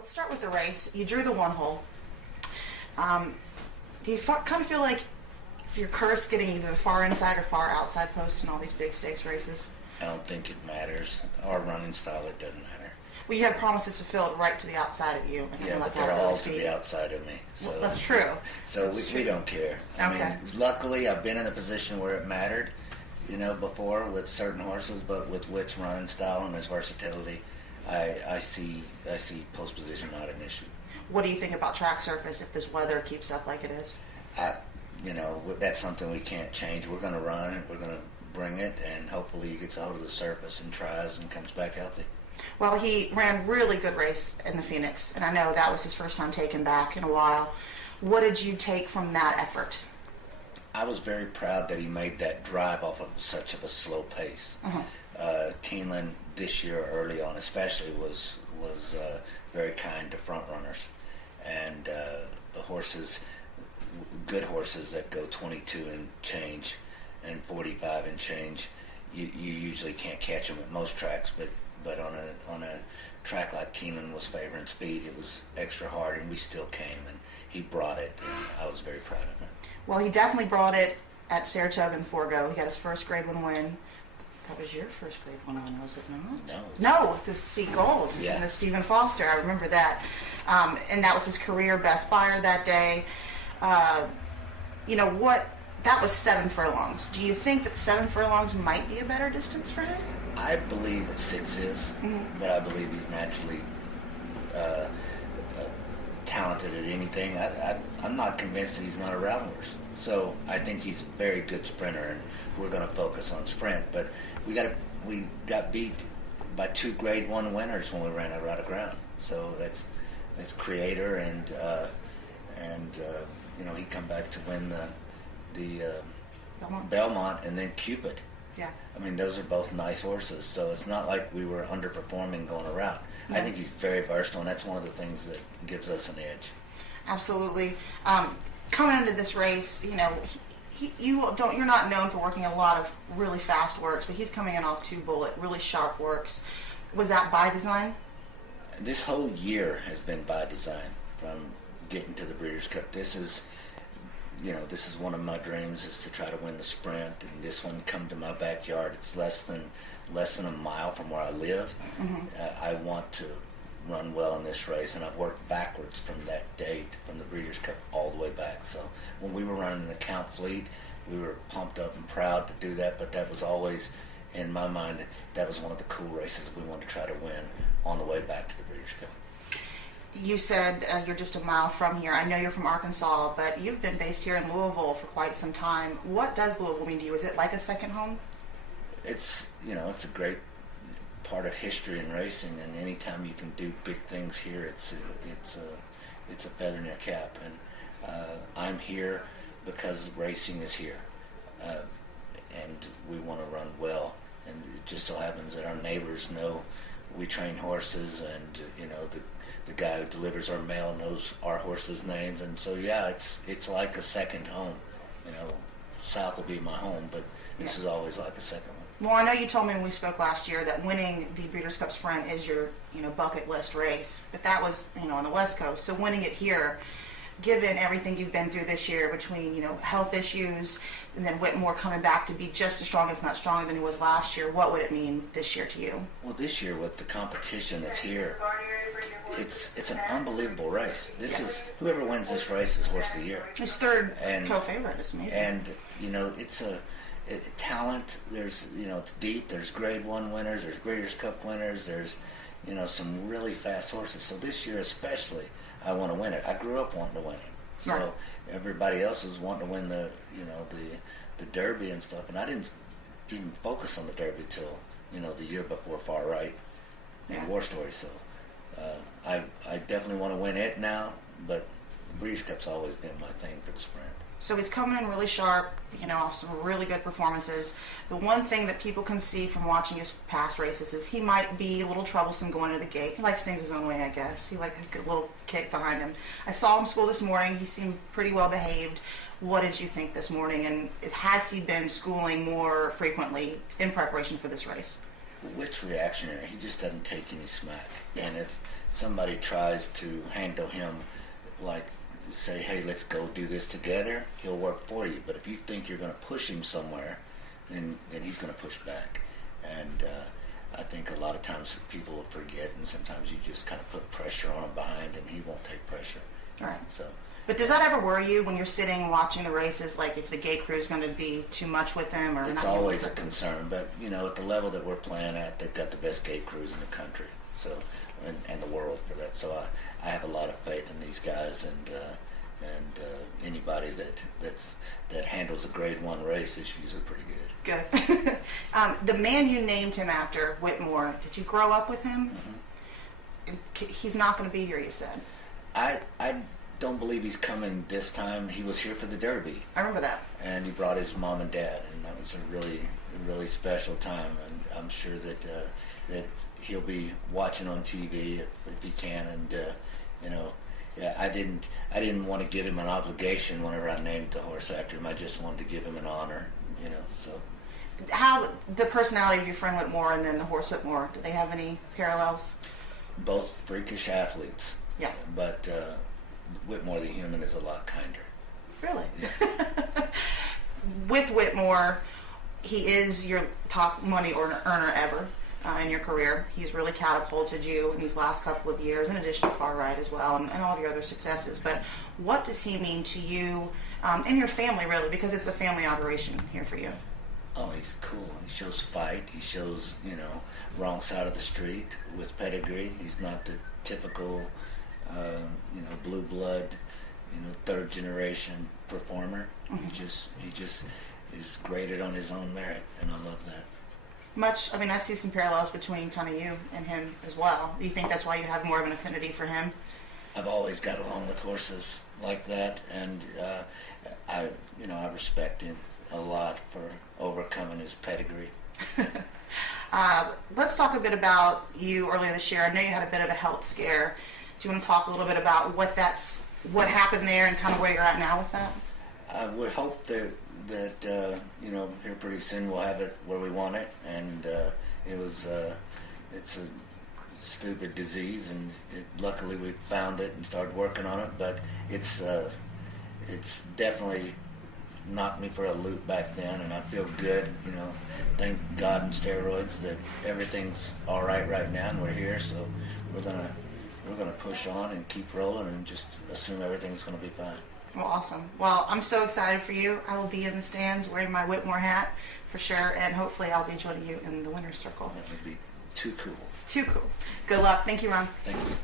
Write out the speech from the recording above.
Let's start with the race. You drew the one hole. Do you kind of feel like it's your curse getting either the far inside or far outside post in all these big stakes races? I don't think it matters. Our running style, it doesn't matter. Well, you had promises to fill it right to the outside of you. And Yeah, but they're all to the outside of me. So well, that's true. So we don't care. I mean, luckily, I've been in a position where it mattered, before with certain horses, but with Whit's running style and his versatility, I see post position not an issue. What do you think about track surface if this weather keeps up like it is? That's something we can't change. We're going to run it. We're going to bring it, and hopefully he gets a hold of the surface and tries and comes back healthy. Well, he ran really good race in the Phoenix, and I know that was his first time taken back in a while. What did you take from that effort? I was very proud that he made that drive off of such of a slow pace. Keeneland this year early on especially was very kind to front runners, and the horses, good horses that go 22 and change and 45 and change, you usually can't catch them at most tracks, but on a track like Keeneland was favoring speed, it was extra hard, and we still came, and he brought it, and I was very proud of him. Well, he definitely brought it at Saratoga and Forgo. He got his first Grade 1 win. That was your first Grade 1 win, was it not? No, the Sea Gold and the Stephen Foster. I remember that. And that was his career best buyer that day. That was 7 furlongs. Do you think that 7 furlongs might be a better distance for him? I believe that 6 is, but I believe he's naturally talented at anything. I'm not convinced that he's not a route horse. So I think he's a very good sprinter, and we're going to focus on sprint. But we got beat by 2 Grade 1 winners when we ran out of ground. So that's Creator and he come back to win the Belmont and then Cupid. Yeah. I mean, those are both nice horses, so it's not like we were underperforming going a route. No. I think he's very versatile, and that's one of the things that gives us an edge. Absolutely. Coming into this race, you're not known for working a lot of really fast works, but he's coming in off 2 Bullet, really sharp works. Was that by design? This whole year has been by design from getting to the Breeders' Cup. This is one of my dreams, is to try to win the sprint, and this one come to my backyard. It's less than a mile from where I live. I want to run well in this race, and I've worked backwards from that date, from the Breeders' Cup all the way back. So when we were running the Count Fleet, we were pumped up and proud to do that, but that was always, in my mind, that was one of the cool races we wanted to try to win on the way back to the Breeders' Cup. You said you're just a mile from here. I know you're from Arkansas, but you've been based here in Louisville for quite some time. What does Louisville mean to you? Is it like a second home? It's a great part of history in racing, and anytime you can do big things here, it's a feather in your cap. And I'm here because racing is here, and we want to run well. And it just so happens that our neighbors know we train horses, and the guy who delivers our mail knows our horses' names, and so it's like a second home. South will be my home, but this is always like a second one. Well, I know you told me when we spoke last year that winning the Breeders' Cup Sprint is your bucket list race, but that was on the West Coast. So winning it here, given everything you've been through this year between health issues and then Whitmore coming back to be just as strong, if not stronger than he was last year, what would it mean this year to you? Well, this year with the competition that's here, it's an unbelievable race. This is, whoever wins this race is horse of the year. His third co-favorite. It's amazing. And it's talent. There's it's deep. There's Grade 1 winners. There's Breeders' Cup winners. There's some really fast horses. So this year especially, I want to win it. I grew up wanting to win it. So right. Everybody else was wanting to win the Derby and stuff, and I didn't even focus on the Derby till the year before Far Right and War Story. So I definitely want to win it now, but Breeders' Cup's always been my thing for the sprint. So he's coming in really sharp, off some really good performances. The one thing that people can see from watching his past races is he might be a little troublesome going to the gate. He likes things his own way, I guess. He likes a little kick behind him. I saw him school this morning. He seemed pretty well behaved. What did you think this morning? And has he been schooling more frequently in preparation for this race? Which reactionary? He just doesn't take any smack. And if somebody tries to handle him like, say, hey, let's go do this together, he'll work for you. But if you think you're going to push him somewhere, then he's going to push back. And I think a lot of times people will forget, and sometimes you just kind of put pressure on him behind, and he won't take pressure. Right. So. But does that ever worry you when you're sitting watching the races, like if the gate crew is going to be too much with them? Or it's not always a concern, but at the level that we're playing at, they've got the best gate crews in the country, so and the world for that. So I have a lot of faith in these guys, and anybody that handles a Grade 1 race is usually pretty good. Good. The man you named him after, Whitmore, did you grow up with him? Mm-hmm. He's not going to be here, you said. I don't believe he's coming this time. He was here for the Derby. I remember that. And he brought his mom and dad, and that was a really special time. And I'm sure that he'll be watching on TV if he can. And I didn't want to give him an obligation whenever I named the horse after him. I just wanted to give him an honor. So. How the personality of your friend Whitmore and then the horse Whitmore, do they have any parallels? Both freakish athletes. Yeah. But Whitmore the human is a lot kinder. Really? Yeah. With Whitmore, he is your top money earner ever in your career. He's really catapulted you in these last couple of years, in addition to Far Right as well, and all of your other successes. But what does he mean to you and your family, really, because it's a family operation here for you? Oh, he's cool. He shows fight. He shows, wrong side of the street with pedigree. He's not the typical, blue blood, third generation performer. Mm-hmm. He just is graded on his own merit, and I love that. I see some parallels between kind of you and him as well. Do you think that's why you have more of an affinity for him? I've always got along with horses like that, and I respect him a lot for overcoming his pedigree. Let's talk a bit about you earlier this year. I know you had a bit of a health scare. Do you want to talk a little bit about what happened there and kind of where you're at now with that? I would hope that here pretty soon we'll have it where we want it, and it's a stupid disease, and luckily we found it and started working on it, but it's definitely knocked me for a loop back then, and I feel good, thank God and steroids that everything's all right now, and we're here, so we're gonna push on and keep rolling and just assume everything's gonna be fine. Well, awesome. Well, I'm so excited for you. I will be in the stands wearing my Whitmore hat for sure, and hopefully I'll be joining you in the winner's circle. That would be too cool. Too cool. Good luck. Thank you, Ron. Thank you.